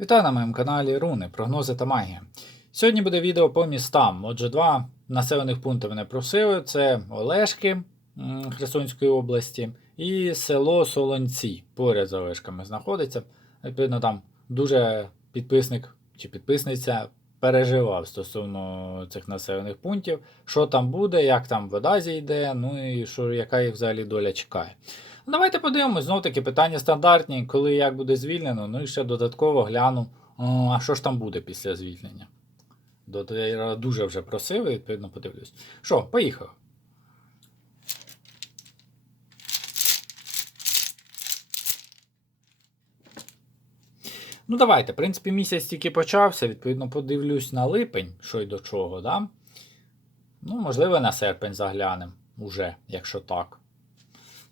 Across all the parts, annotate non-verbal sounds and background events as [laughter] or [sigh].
Вітаю на моєму каналі Руни, прогнози та магія. Сьогодні буде відео по містам. Отже, два населених пункти мене просили: це Олешки Херсонської області і село Солонці. Поряд з Олешками знаходиться. Відповідно, там дуже підписник чи підписниця переживав стосовно цих населених пунктів, що там буде, як там вода зійде, ну і що, яка їх взагалі доля чекає. Ну, Давайте подивимось, знов таки питання стандартні, коли як буде звільнено. Ну і ще додатково гляну, а що ж там буде після звільнення. Я дуже вже просив, і відповідно подивлюсь. Що, поїхав. Ну, давайте. В принципі, місяць тільки почався, відповідно, подивлюсь на липень, що й до чого, да? Ну, можливо, на серпень заглянемо уже, якщо так.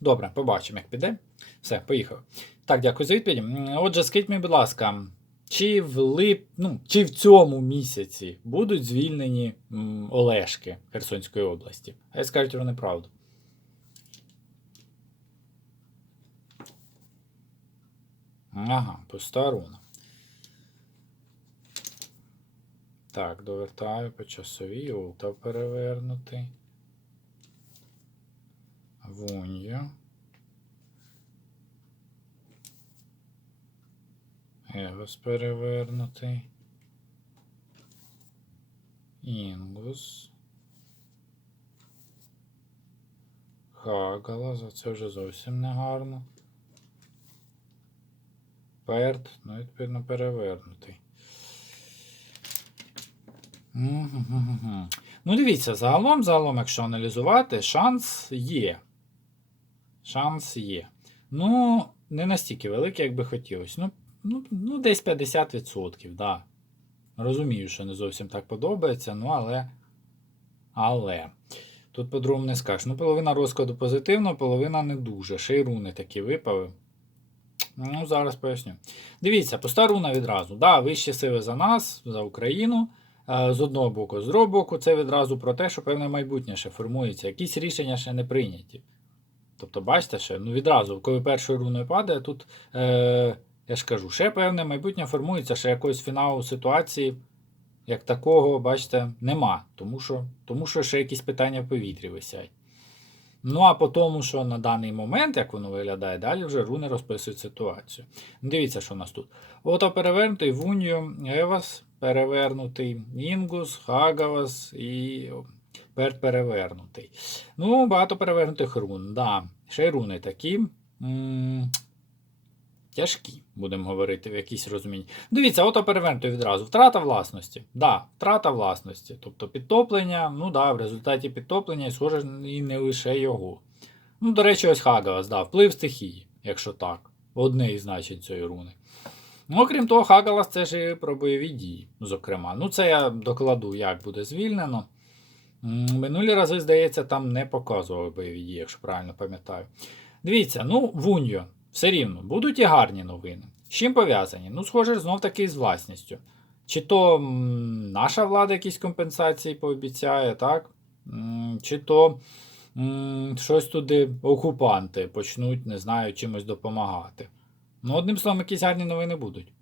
Добре, побачимо, як піде. Все, поїхав. Так, дякую за відповідь. Отже, скажіть мені, будь ласка, чи в лип... ну, чи в цьому місяці будуть звільнені м, Олешки Херсонської області? Хай скажуть вони правду. Ага, пуста руна. Так, довертаю по часовій, улта перевернутий. Вуньо. Егос перевернутий. Інгус. Хагалас, а це вже зовсім не гарно. Перт, ну відповідно перевернутий. Ну, дивіться, загалом, загалом, якщо аналізувати, шанс є. Шанс є. Ну, не настільки великий, як би хотілося. Ну, ну, ну десь 50%, да. Розумію, що не зовсім так подобається, ну але. Але. Тут по-другому не скажеш. Ну, половина розкладу позитивно, половина не дуже. Ще й руни такі випали. Ну, зараз поясню. Дивіться, пуста руна відразу. Да, вищі сили за нас, за Україну. Е, З одного боку, з другого боку, це відразу про те, що певне майбутнє ще формується. Якісь рішення ще не прийняті. Тобто, бачите, ще, ну відразу, коли першою руною падає, тут, е, я ж кажу, ще певне майбутнє формується, ще якогось фіналу ситуації, як такого, бачите, нема. Тому що, тому що ще якісь питання в повітрі висять. Ну, а по тому, що на даний момент, як воно виглядає, далі вже руни розписують ситуацію. Ну, Дивіться, що у нас тут. Ото перевернутий Вуньо, Евас перевернутий, Інгус, Хагавас і Перт перевернутий. Ну, багато перевернутих рун. Да. Ще й руни такі. м, Тяжкі, будемо говорити, в якійсь розумінні. Дивіться, ото перевернуто відразу. Втрата власності. Да, втрата власності. Тобто підтоплення, ну да, в результаті підтоплення, і схоже, і не лише його. Ну, до речі, ось Хагалас, да, вплив стихії, якщо так. Одне із значень цієї руни. Ну, окрім того, Хагалас це ж і про бойові дії, зокрема. Ну, це я докладу, як буде звільнено. Минулі рази, здається, там не показували бойові дії, якщо правильно пам'ятаю. Дивіться, ну, Вуньо, все рівно, будуть і гарні новини. З чим пов'язані? Ну, схоже, знов таки з власністю. Чи то м, наша влада якісь компенсації пообіцяє, так? М, Чи то м, щось туди окупанти почнуть, не знаю, чимось допомагати. Ну, одним словом, якісь гарні новини будуть.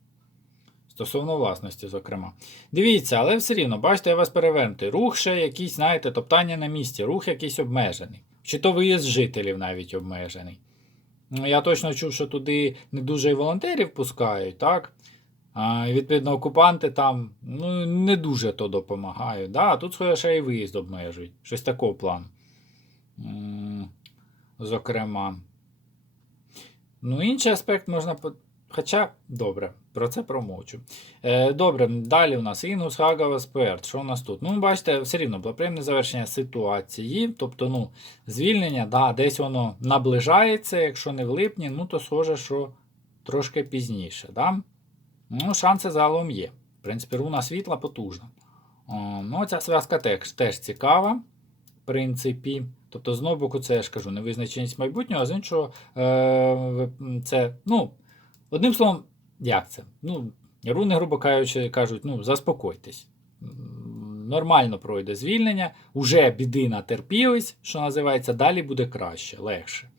Стосовно власності, зокрема. Дивіться, але все рівно, бачите, я вас перевернутий. Рух ще якийсь, знаєте, топтання на місці, рух якийсь обмежений. Чи то виїзд жителів навіть обмежений. Ну, Я точно чув, що туди не дуже і волонтерів пускають, так? А, відповідно, окупанти там ну, не дуже то допомагають. Да? А тут схоже, ще і виїзд обмежують. Щось такого плану. Зокрема. Ну, інший аспект можна. Хоча, добре, про це промовчу. Е, добре, далі у нас Інгус, Хагава, Сперт. Що у нас тут? Ну, бачите, все рівно благоприємне завершення ситуації. Тобто, ну, звільнення, да, десь воно наближається, якщо не в липні, ну то схоже, що трошки пізніше. Да? Ну, шанси загалом є. В принципі, руна світла потужна. О, ну, ця зв'язка теж, теж цікава, в принципі. Тобто, з одного боку, це я ж кажу, невизначеність майбутнього, а з іншого, е, це, ну, одним словом, як це? Ну, руни, грубо кажучи, кажуть, ну, заспокойтесь. Нормально пройде звільнення, уже біди натерпілись, що називається, далі буде краще, легше.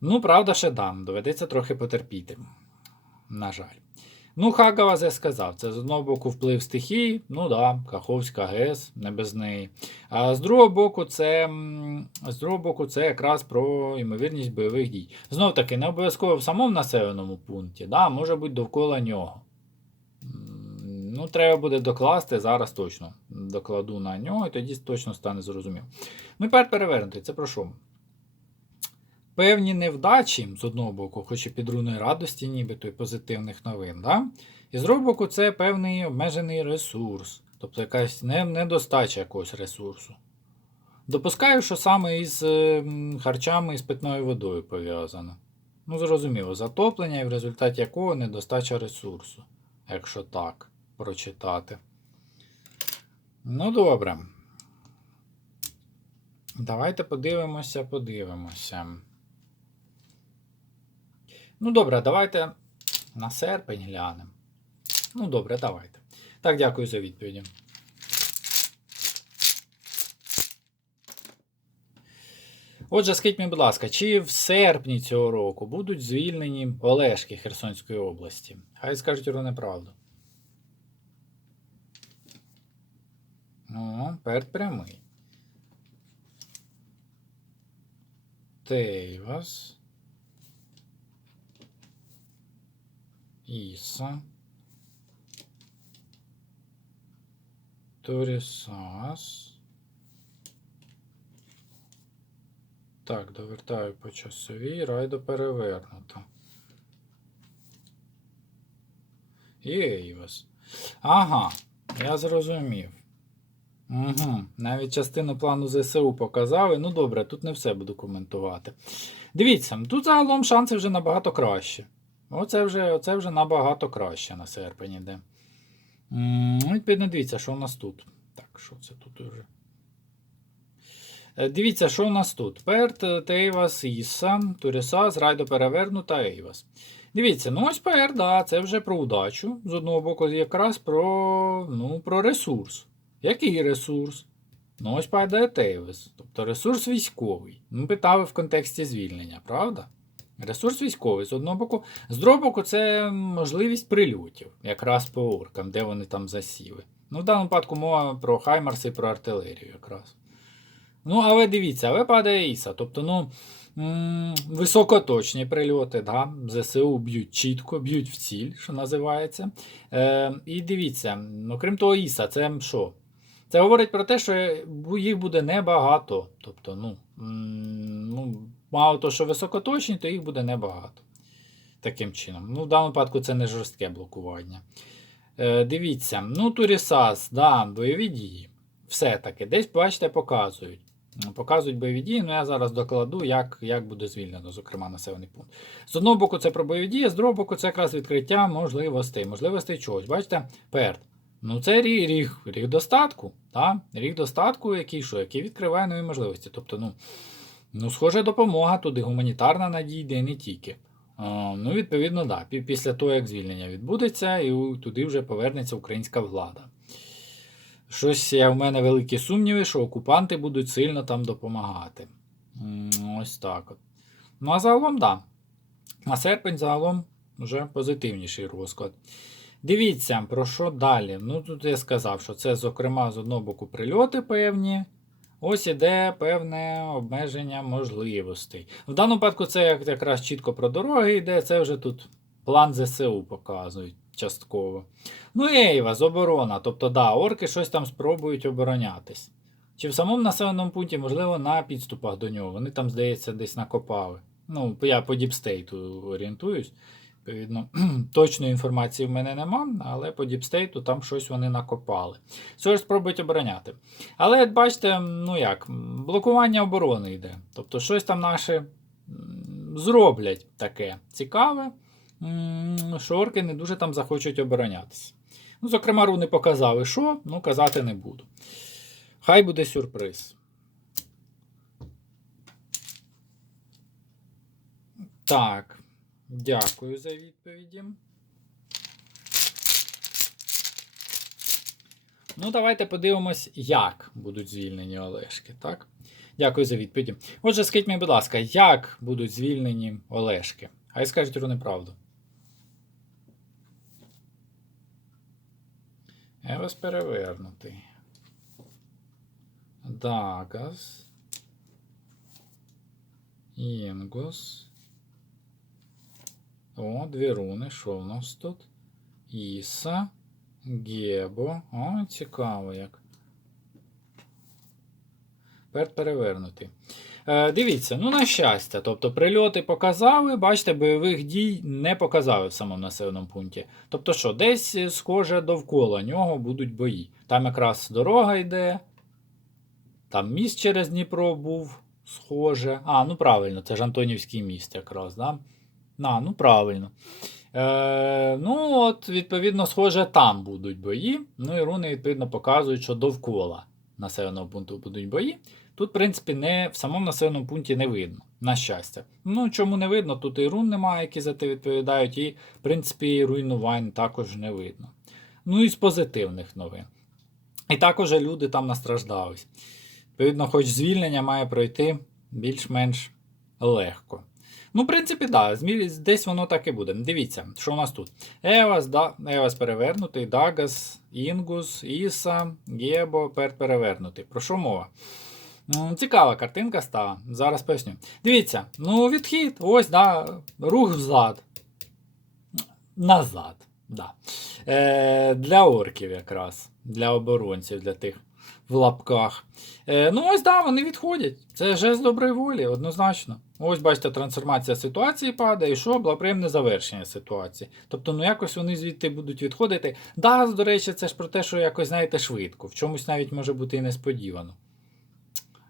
Ну, правда, ще дам, доведеться трохи потерпіти. На жаль. Ну, Хагава я сказав, це з одного боку вплив стихій, ну да, Каховська ГЕС, не без неї. А з другого боку, це з другого боку, це якраз про ймовірність бойових дій. Знов таки, не обов'язково в самому населеному пункті, да, може бути довкола нього. Ну, треба буде докласти, зараз точно докладу на нього, і тоді точно стане зрозуміло. Ну, і тепер перевернути, це про що? Певні невдачі, з одного боку, хоч і підруної радості, нібито і позитивних новин. Да? І з другого боку, це певний обмежений ресурс, тобто якась недостача якогось ресурсу. Допускаю, що саме із е, харчами і з питною водою пов'язано. Ну, зрозуміло, затоплення, і в результаті якого недостача ресурсу, якщо так прочитати. Ну, добре. Давайте подивимося, подивимося. Ну, добре, давайте на серпень глянемо. Ну, добре, давайте. Так, дякую за відповіді. Отже, скажіть мені, будь ласка, чи в серпні цього року будуть звільнені Олешки Херсонської області? Хай скажуть про неправду. Ну, перт прямий. Тейвас. Іса. Торісас. Так, довертаю по часовій, райдо перевернуто. І Ейвас. Ага, я зрозумів. Угу. Навіть частину плану ЗСУ показали. Ну добре, тут не все буду коментувати. Дивіться, тут загалом шанси вже набагато краще. Оце вже, оце вже набагато краще на серпень іде. Ну, відповідно, дивіться, що у нас тут. Так, що це тут уже? Е, Дивіться, що у нас тут. Перт, Тейвас, Іса, Турісас, Райдо перевернута, Ейвас. Дивіться, ну ось ПР, да, це вже про удачу. З одного боку, якраз про, ну, про ресурс. Який ресурс? Ну, ось падає Тейвес. Тобто ресурс військовий. Ми питали в контексті звільнення, правда? Ресурс військовий з одного боку. З другого боку, це можливість прильотів, якраз по оркам, де вони там засіли. Ну, в даному випадку мова про Хаймарси і про артилерію якраз. Ну, але дивіться, але падає Іса. Тобто, ну, високоточні прильоти, да? ЗСУ б'ють чітко, б'ють в ціль, що називається. Е, і дивіться, окрім того, Іса, це що? Це говорить про те, що їх буде небагато. Тобто, ну, ну мало того, що високоточні, то їх буде небагато. Таким чином. Ну, в даному випадку це не жорстке блокування. Е, дивіться, ну, Турісас, да, бойові дії. Все-таки, десь, бачите, показують. Показують бойові дії, ну я зараз докладу, як, як буде звільнено, зокрема, населений пункт. З одного боку, це про бойові дії, з другого боку, це якраз відкриття можливостей. Можливостей чогось. Бачите, перт. Ну, це ріг, ріг, ріг достатку. Та? Ріг достатку, який що, який відкриває нові можливості. Тобто, ну, ну, схоже, допомога туди гуманітарна надійде не тільки. А, ну, відповідно, да, після того, як звільнення відбудеться, і туди вже повернеться українська влада. Щось я в мене великі сумніви, що окупанти будуть сильно там допомагати. Ось так от. Ну, а загалом, так. Да. На серпень загалом вже позитивніший розклад. Дивіться, про що далі? Ну, тут я сказав, що це, зокрема, з одного боку прильоти певні. Ось іде певне обмеження можливостей. В даному випадку це якраз чітко про дороги йде, це вже тут план ЗСУ показують частково. Ну, і Ейвас, оборона. Тобто, да, орки щось там спробують оборонятись. Чи в самому населеному пункті, можливо, на підступах до нього. Вони там, здається, десь накопали. Ну, я по діпстейту орієнтуюсь. Відповідно, [clears throat] точної інформації в мене нема, але по діпстейту там щось вони накопали. Все ж спробують обороняти. Але бачите, ну як, блокування оборони йде. Тобто, щось там наше зроблять таке цікаве, що орки не дуже там захочуть оборонятися. Ну, зокрема, руни показали, що, ну казати не буду. Хай буде сюрприз. Так, дякую за відповіді. Ну, давайте подивимось, як будуть звільнені Олешки, так? Дякую за відповіді. Отже, скажіть мені, будь ласка, як будуть звільнені Олешки? Хай скажуть руни правду. Евес перевернутий. Дагас. Інгус. О, дві руни. Що в нас тут? Іса. Гебо. О, цікаво як. Тепер перевернутий. Е, дивіться, ну на щастя, тобто прильоти показали, бачите, бойових дій не показали в самому населеному пункті. Тобто що, десь е, схоже довкола нього будуть бої. Там якраз дорога йде, там міст через Дніпро був схоже. А, ну правильно, це ж Антонівський міст якраз, да? А, ну правильно. Е, ну, от, відповідно, схоже, там будуть бої. Ну і руни, відповідно, показують, що довкола населеного пункту будуть бої. Тут, в принципі, не, в самому населеному пункті не видно, на щастя. Ну, чому не видно? Тут і рун немає, які за те відповідають, і, в принципі, і руйнувань також не видно. Ну і з позитивних новин. І також люди там настраждались. Відповідно, хоч звільнення має пройти більш-менш легко. Ну, в принципі, да, десь воно так і буде. Дивіться, що у нас тут. Евас, да, Евас перевернутий, Дагас, Інгус, Іса, Гебо, пер перевернутий. Про що мова? Цікава картинка стала. Зараз поясню. Дивіться, ну відхід, ось, да, рух взад. Назад. Да. Е, Для орків якраз, для оборонців, для тих в лапках. Е, Ну, ось да, вони відходять. Це жест доброї волі, однозначно. Ось, бачите, трансформація ситуації падає, і що благоприємне завершення ситуації. Тобто, ну якось вони звідти будуть відходити. Да, до речі, це ж про те, що якось, знаєте, швидко. В чомусь навіть може бути і несподівано.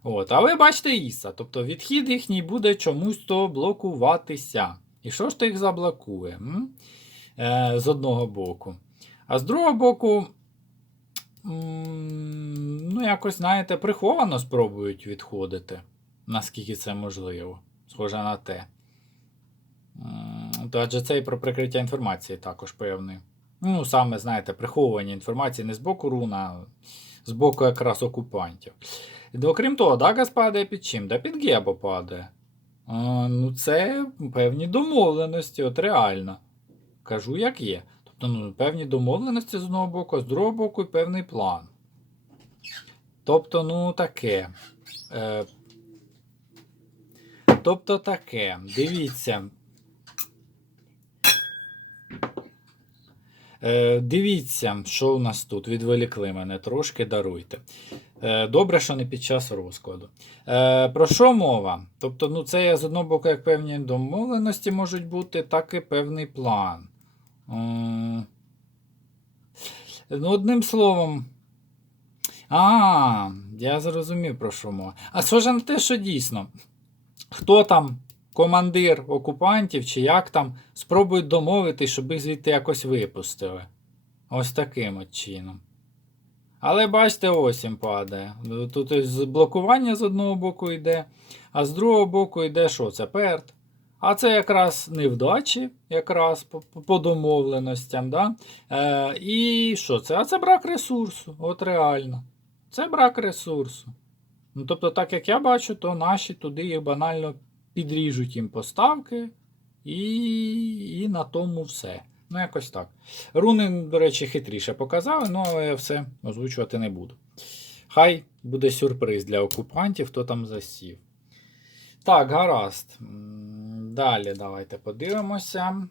От, Але бачите, Іса. Тобто відхід їхній буде чомусь то блокуватися. І що ж то їх заблокує? М? Е, З одного боку. А з другого боку, ну, якось, знаєте, приховано спробують відходити, наскільки це можливо. Схоже на те. То адже це і про прикриття інформації також певний. Ну, саме, знаєте, приховування інформації не з боку руна, а з боку якраз окупантів. І, окрім того, Дагас падає під чим? Да під Гебо падає. Ну, це певні домовленості, от реально. Кажу, як є. Тобто, ну, певні домовленості з одного боку, а з другого боку і певний план. Тобто, ну, таке. Е, Тобто таке. Дивіться. Е, Дивіться, що у нас тут. Відволікли мене трошки даруйте. Е, Добре, що не під час розкладу. Е, Про що мова? Тобто, ну, це з одного боку, як певні домовленості можуть бути, так і певний план. Е, Ну, Одним словом. А, я зрозумів, про що мова. А схоже на те, що дійсно, хто там командир окупантів чи як там, спробують домовити, щоб їх звідти якось випустили. Ось таким от чином. Але бачите, ось їм падає. Тут блокування з одного боку йде, а з другого боку йде що? Це перт. А це якраз невдачі, якраз по, по домовленостям. Да? Е, І що це? А це брак ресурсу. От реально. Це брак ресурсу. Ну, Тобто, так як я бачу, то наші туди їх банально підріжуть їм поставки, і, і на тому все. Ну, якось так. Руни, до речі, хитріше показали, ну, але я все озвучувати не буду. Хай буде сюрприз для окупантів, хто там засів. Так, гаразд. Далі давайте подивимося.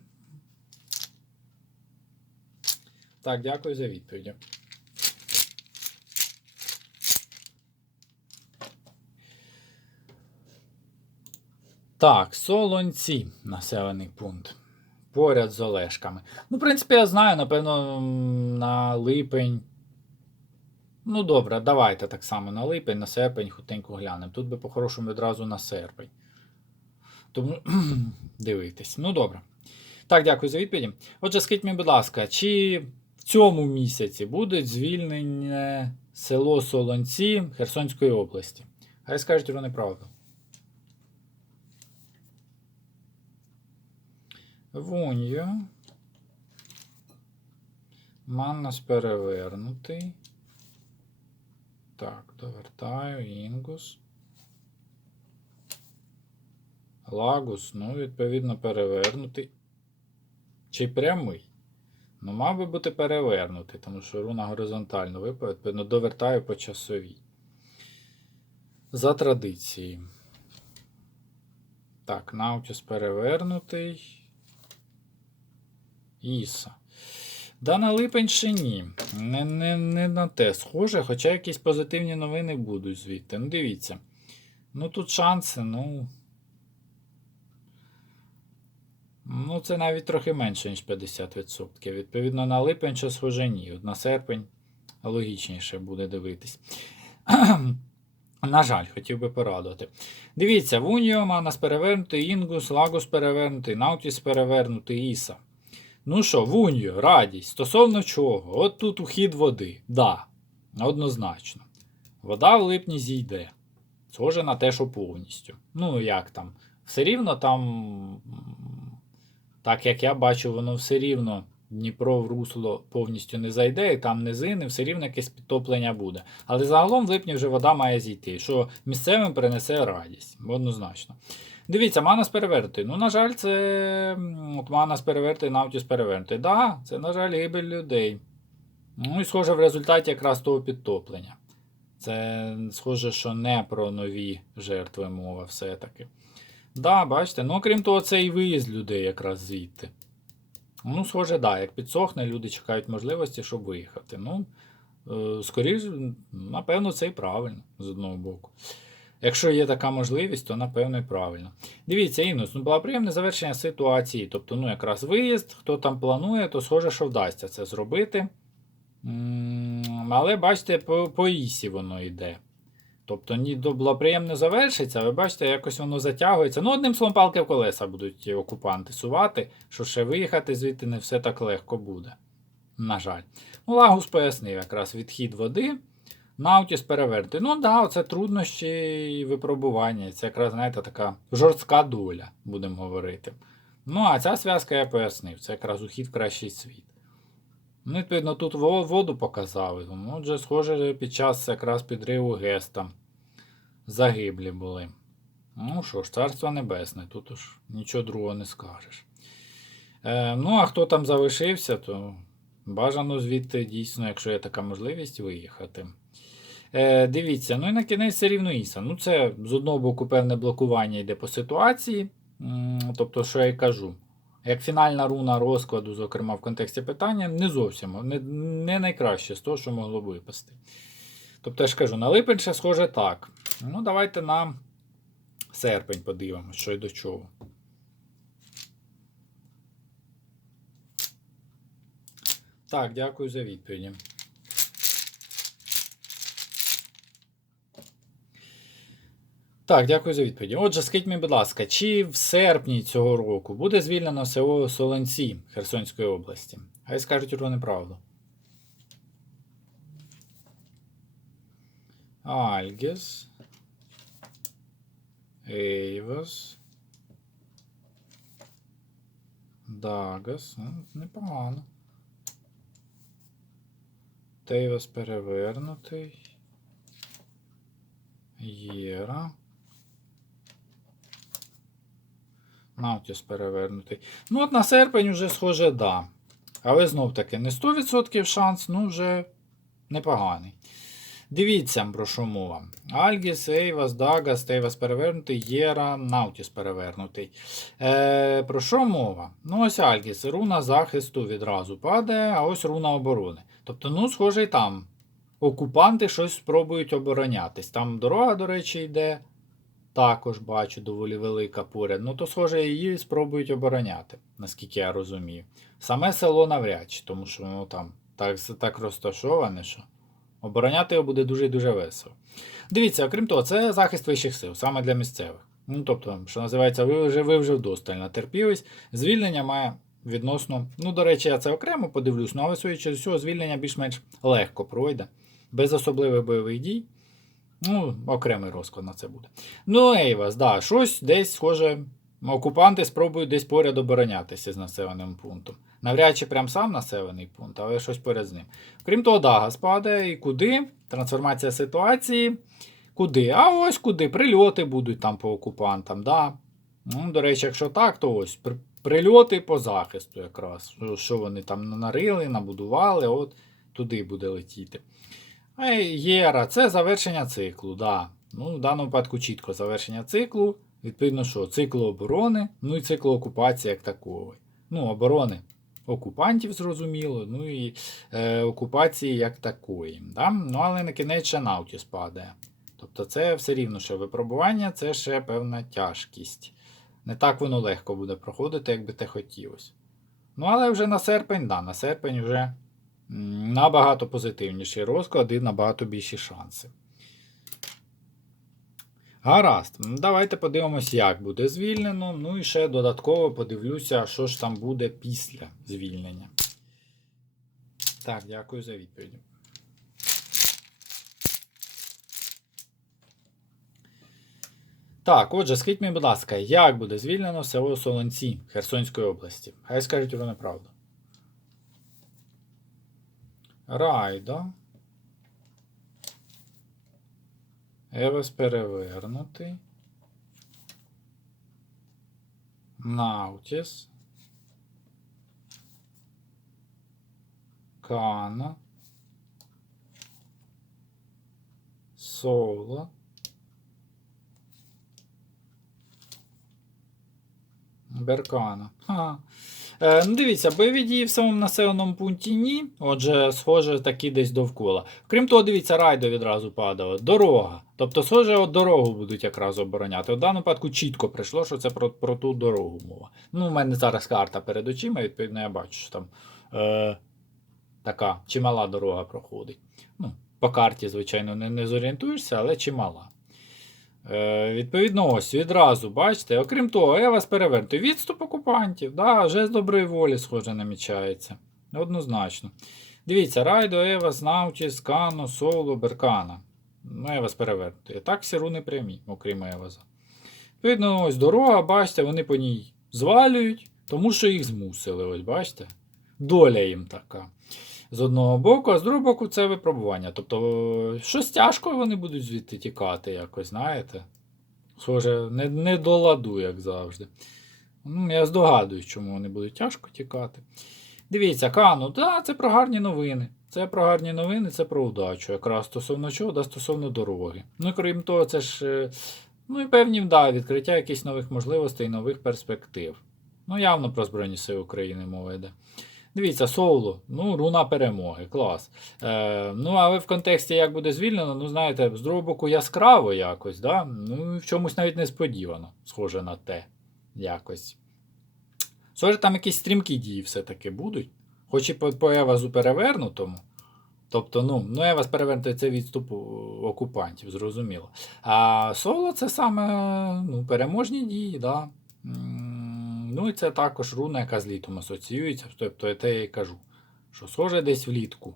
Так, дякую за відповіді. Так, Солонці, населений пункт. Поряд з Олешками. Ну, в принципі, я знаю, напевно, на липень. Ну, добре, давайте так само на липень, на серпень хутенько глянемо. Тут би по-хорошому відразу на серпень. Тому [clears throat] дивитись. Ну, добре. Так, дякую за відповіді. Отже, скажіть мені, будь ласка, чи в цьому місяці буде звільнене село Солонці Херсонської області? Хай скажуть вони правду. Вуньо. Маннас перевернутий. Так, довертаю. Інгус. Лагус, ну, відповідно, перевернутий. Чи прямий? Ну, мав би бути перевернутий, тому що руна горизонтально випав, відповідно, довертаю по часовій. За традицією. Так, Наутіс перевернутий. Іса. Да, на липень ще ні. Не, не, не на те схоже, хоча якісь позитивні новини будуть звідти. Ну, дивіться. Ну тут шанси, ну. Ну, це навіть трохи менше, ніж 50%. Відповідно, на липень ще схоже ні. От на серпень логічніше буде дивитись. [clears throat] На жаль, хотів би порадувати. Дивіться, Вуньо, Манас перевернутий, Інгус, Лагус перевернутий, Наутіс перевернутий, Іса. Ну що, Вуньо, радість. Стосовно чого? От тут ухід води. Да, однозначно. Вода в липні зійде. Схоже на те, що повністю. Ну, як там? Все рівно там, так як я бачу, воно все рівно Дніпро в русло повністю не зайде, і там низини, все рівно якесь підтоплення буде. Але загалом в липні вже вода має зійти, що місцевим принесе радість, однозначно. Дивіться, Манас перевертий. Ну, на жаль, це от Манас перевертий, Наутіс перевернутий. Да, це, на жаль, гибель людей. Ну і схоже, в результаті якраз того підтоплення. Це схоже, що не про нові жертви мова все-таки. Да, бачите, ну крім того, це і виїзд людей якраз звідти. Ну, схоже, да, як підсохне, люди чекають можливості, щоб виїхати. Ну, е, скоріш, напевно, це і правильно з одного боку. Якщо є така можливість, то напевно і правильно. Дивіться, Інус, ну було приємне завершення ситуації. Тобто, ну, якраз виїзд, хто там планує, то схоже, що вдасться це зробити. М, Але бачите, по, по ісі воно йде. Тобто, ні до благоприємне завершиться, ви бачите, якось воно затягується. Ну, одним словом, палки в колеса будуть окупанти сувати, що ще виїхати звідти не все так легко буде. На жаль. Ну, Лагус пояснив якраз відхід води. Наутіс переверти. Ну так, да, це труднощі і випробування. Це якраз, знаєте, така жорстка доля, будемо говорити. Ну, а ця зв'язка я пояснив. Це якраз ухід в кращий світ. Ну, відповідно, тут воду показали. Ну, отже, схоже, під час якраз підриву ГЕС там загиблі були. Ну що ж, царство небесне, тут уж нічого другого не скажеш. Е, ну, а хто там залишився, то бажано звідти дійсно, якщо є така можливість, виїхати. Е, дивіться, ну і на кінець все рівно Іса. Ну, це з одного боку певне блокування йде по ситуації. Тобто, що я й кажу. Як фінальна руна розкладу, зокрема в контексті питання, не зовсім не, не найкраще з того, що могло випасти. Тобто, я ж кажу, на липень ще схоже так. Ну, давайте на серпень подивимося, що й до чого. Так, дякую за відповіді. Так, дякую за відповіді. Отже, скажіть мені, будь ласка, чи в серпні цього року буде звільнено село Солонці Херсонської області? Хай скажуть урву неправду. Альгес. Ейвас. Дагас. Непогано. Тейвас перевернутий. Єра. Наутіс перевернутий. Ну, от на серпень уже схоже, да. Але знов таки не 100% шанс, ну вже непоганий. Дивіться, про що мова. Альгіс, Ейвас, Дагас, Тейвас перевернутий, Єра, Наутіс перевернутий. Е, про що мова? Ну, ось Альгіс, руна захисту відразу падає, а ось руна оборони. Тобто, ну, схоже, і там окупанти щось спробують оборонятись. Там дорога, до речі, йде. Також бачу, доволі велика поряд. Ну, то, схоже, її спробують обороняти, наскільки я розумію. Саме село навряд чи, тому що воно там так, так розташоване, що обороняти його буде дуже і дуже весело. Дивіться, окрім того, це захист вищих сил, саме для місцевих. Ну, тобто, що називається, ви вже, ви вже вдосталь натерпілись. Звільнення має відносно. Ну, до речі, я це окремо подивлюсь, ну, але судячи з всього, звільнення більш-менш легко пройде, без особливих бойових дій. Ну, окремий розклад на це буде. Ну, Ейвас, да, щось десь схоже. Окупанти спробують десь поряд оборонятися з населеним пунктом. Навряд чи прям сам населений пункт, але щось поряд з ним. Крім того, Дага спадає і куди? Трансформація ситуації. Куди? А ось куди? Прильоти будуть там по окупантам. Да. Ну, До речі, якщо так, то ось прильоти по захисту якраз. Що вони там нарили, набудували, от туди буде летіти. А Єра це завершення циклу. Да. Ну, в даному випадку чітко завершення циклу. Відповідно, що циклу оборони, ну і циклу окупації як такої. Ну, оборони окупантів, зрозуміло, ну і е, окупації як такої. Да? Ну, але на кінець ще Наутіс падає. Тобто це все рівно ще випробування, це ще певна тяжкість. Не так воно легко буде проходити, як би те хотілося. Ну, але вже на серпень, да, на серпень вже набагато позитивніші розклади, набагато більші шанси. Гаразд, давайте подивимось, як буде звільнено. Ну і ще додатково подивлюся, що ж там буде після звільнення. Так, дякую за відповідь. Так, отже, скажіть мені, будь ласка, як буде звільнено село Солонці Херсонської області? Хай скажуть вони правду. Райдо. Евес перевернутий. Наутіс. Кана. Соло. Беркана. Е, ну, дивіться, бойові дії в самому населеному пункті ні. Отже, схоже, такі десь довкола. Крім того, дивіться, райдо відразу падало. Дорога. Тобто, схоже, от дорогу будуть якраз обороняти. В даному випадку чітко прийшло, що це про, про ту дорогу мова. Ну, у мене зараз карта перед очима, відповідно, я бачу, що там е, така чимала дорога проходить. Ну, по карті, звичайно, не, не зорієнтуєшся, але чимала. Е, відповідно, ось відразу, бачите, окрім того, я вас перевернути. Відступ окупантів, да, вже з доброї волі, схоже, намічається. Однозначно. Дивіться, Райдо, Евас, Наутіс, Кано, Соло, Беркана. Ну, Евас перевернути. Так всі руни прямі, окрім Еваза. Відповідно, ось дорога, бачите, вони по ній звалюють, тому що їх змусили. Ось, бачите? Доля їм така. З одного боку, а з другого боку це випробування. Тобто, щось тяжко вони будуть звідти тікати, якось, знаєте. Схоже, не, не до ладу, як завжди. Ну, я здогадуюсь, чому вони будуть тяжко тікати. Дивіться, Кану, да, це про гарні новини. Це про гарні новини, це про удачу. Якраз стосовно чого, да, стосовно дороги. Ну крім того, це ж. е, Ну і певні да, відкриття якихось нових можливостей, нових перспектив. Ну, явно про Збройні Сили України мова йде. Дивіться, Соулу, ну, руна перемоги, клас. Е, ну, але в контексті, як буде звільнено, ну, знаєте, з другого боку, яскраво якось, да? ну, в чомусь навіть несподівано, схоже на те. Якось. Схоже, там якісь стрімкі дії все-таки будуть. Хоч і по, по Евазу перевернутому. Тобто, ну, ну Еваз перевернути це відступ окупантів, зрозуміло. А соло це саме ну, переможні дії, да. Ну і це також руна, яка з літом асоціюється. Тобто те я і кажу, що схоже десь влітку.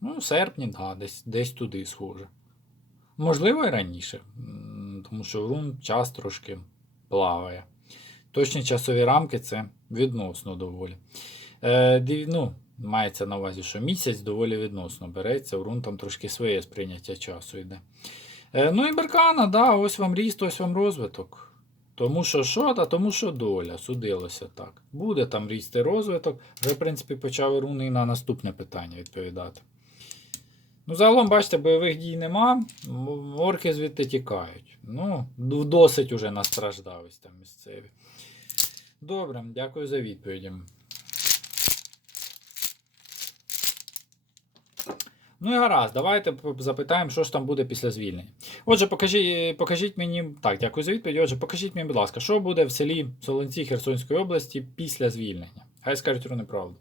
Ну, в серпні, да, десь, десь туди схоже. Можливо, і раніше, тому що рун час трошки плаває. Точні часові рамки це відносно доволі. Е, ну, мається на увазі, що місяць доволі відносно береться, у рун там трошки своє сприйняття часу йде. Е, ну і Беркана, да, ось вам ріст, ось вам розвиток. Тому що що, та тому що доля, судилося так. Буде там рісти розвиток. Вже, в принципі, почали руни на наступне питання відповідати. Ну, загалом, бачите, бойових дій нема, орки звідти тікають. Ну, досить уже настраждались там місцеві. Добре, дякую за відповіді. Ну і гаразд, давайте запитаємо, що ж там буде після звільнення. Отже, покажіть, покажіть мені. Так, дякую за відповідь. Отже, покажіть мені, будь ласка, що буде в селі Солонці Херсонської області після звільнення. Хай скажуть руни правду.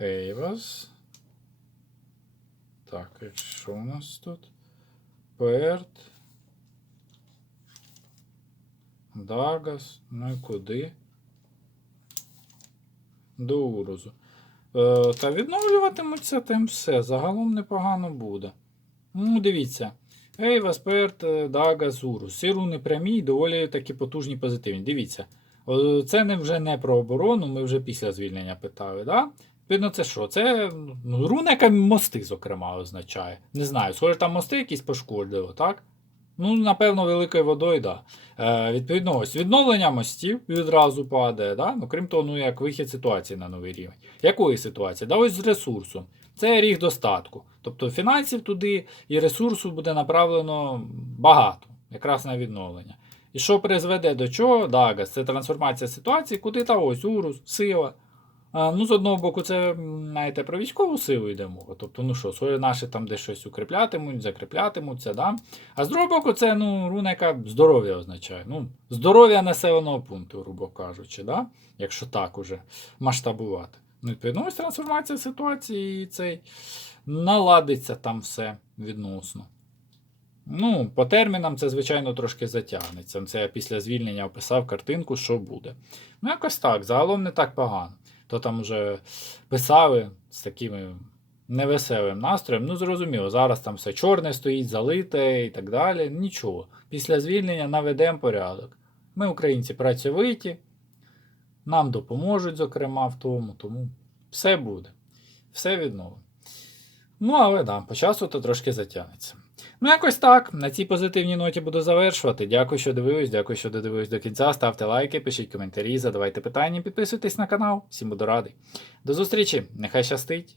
Ейвас. Так, що у нас тут? Перт. Дагас. Ну і куди? До Урозу. Е, та відновлюватимуться тим все. Загалом непогано буде. Ну, дивіться. Ейвас, Перт, е, Дагас, Урус. Всі руни прямі і доволі такі потужні позитивні. Дивіться. Це не вже не про оборону, ми вже після звільнення питали. Да? Відповідно, це що? Це ну, руна, яка мости, зокрема, означає. Не знаю, схоже, там мости якісь пошкодило, так? Ну, напевно, великою водою. Да. Е, відповідно, ось відновлення мостів відразу падає, да? ну, крім того, ну, як вихід ситуації на новий рівень. Якої ситуації? Да, ось з ресурсом. Це ріг достатку. Тобто фінансів туди і ресурсу буде направлено багато, якраз на відновлення. І що призведе до чого? Дагас, це трансформація ситуації, куди та ось Урус, сила. Ну, з одного боку, це, знаєте, про військову силу йде мова. Тобто, ну що, свої наші там десь щось укріплятимуть, закріплятимуться, да? А з другого боку, це ну, руна, яка здоров'я означає. Ну, здоров'я населеного пункту, грубо кажучи, да? якщо так уже масштабувати. Ну, відповідно, ось трансформація ситуації і цей наладиться там все відносно. Ну, по термінам це, звичайно, трошки затягнеться. Це я після звільнення описав картинку, що буде. Ну, якось так, загалом не так погано. То там вже писали з такими невеселим настроєм. Ну, зрозуміло, зараз там все чорне стоїть, залите і так далі. Нічого. Після звільнення наведемо порядок. Ми, українці, працьовиті, нам допоможуть, зокрема, в тому, тому все буде. Все відновимо. Ну, але да, по часу то трошки затягнеться. Ну, якось так. На цій позитивній ноті буду завершувати. Дякую, що дивились, дякую, що додивились до кінця. Ставте лайки, пишіть коментарі, задавайте питання, підписуйтесь на канал. Всім буду радий. До зустрічі! Нехай щастить!